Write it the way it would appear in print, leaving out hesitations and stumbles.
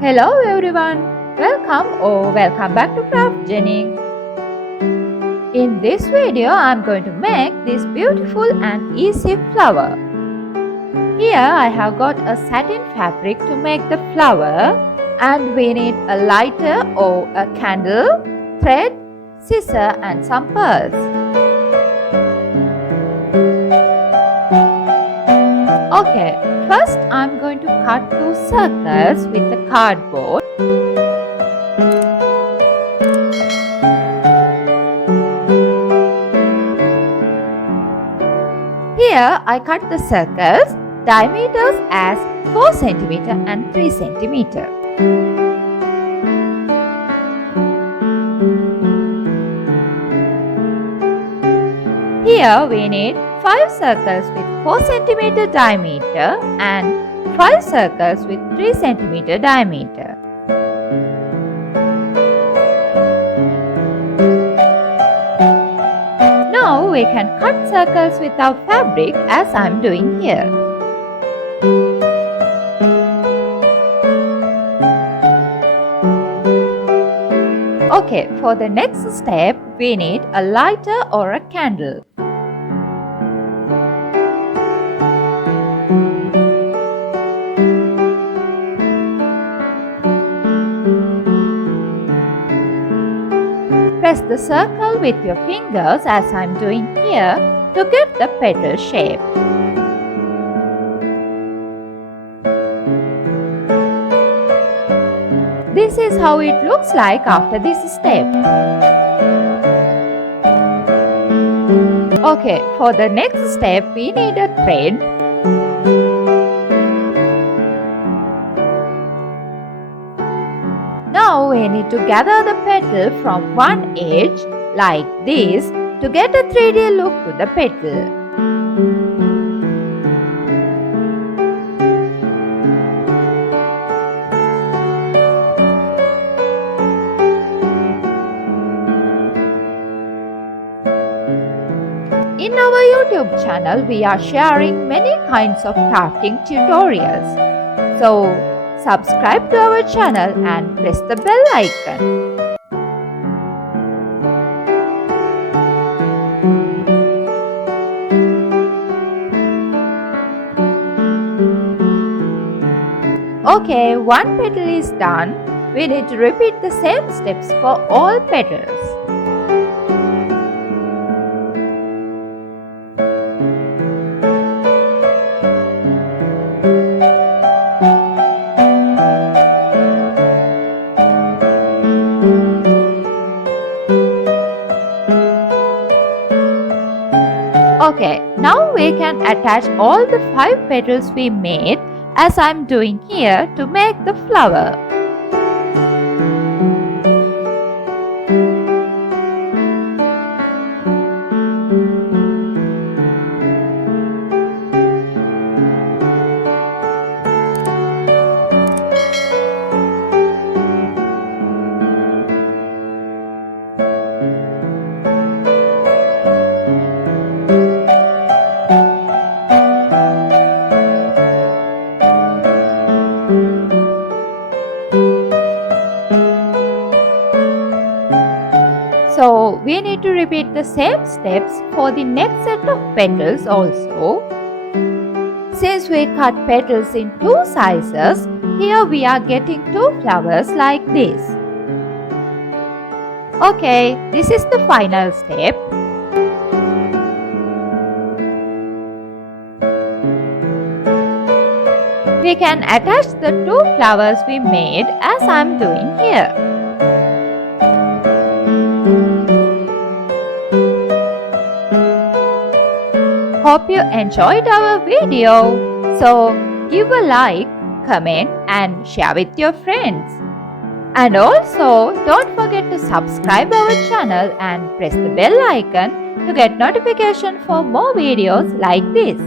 Hello everyone, welcome back to Craft Jenny. In this video, I'm going to make this beautiful and easy flower. Here I have got a satin fabric to make the flower, and we need a lighter or a candle, thread, scissor and some pearls. Okay, first I'm going to cut 2 circles with the cardboard. Here I cut the circles diameters as 4 cm and 3 cm. Here we need 5 circles with 4 cm diameter and 5 circles with 3 cm diameter. Now we can cut circles with our fabric as I am doing here. Okay, for the next step we need a lighter or a candle. Press the circle with your fingers as I am doing here to get the petal shape. This is how it looks like after this step. Okay, for the next step we need a thread. Now we need to gather the petal from one edge like this to get a 3D look to the petal. In our YouTube channel, we are sharing many kinds of crafting tutorials. So, subscribe to our channel and press the bell icon. Okay, one petal is done. We need to repeat the same steps for all petals. Okay, now we can attach all the 5 petals we made as I am doing here to make the flower. So we need to repeat the same steps for the next set of petals also. Since we cut petals in 2 sizes, here we are getting 2 flowers like this. Okay, this is the final step. We can attach the 2 flowers we made as I am doing here. Hope you enjoyed our video. So give a like, comment and share with your friends. And also don't forget to subscribe our channel and press the bell icon to get notification for more videos like this.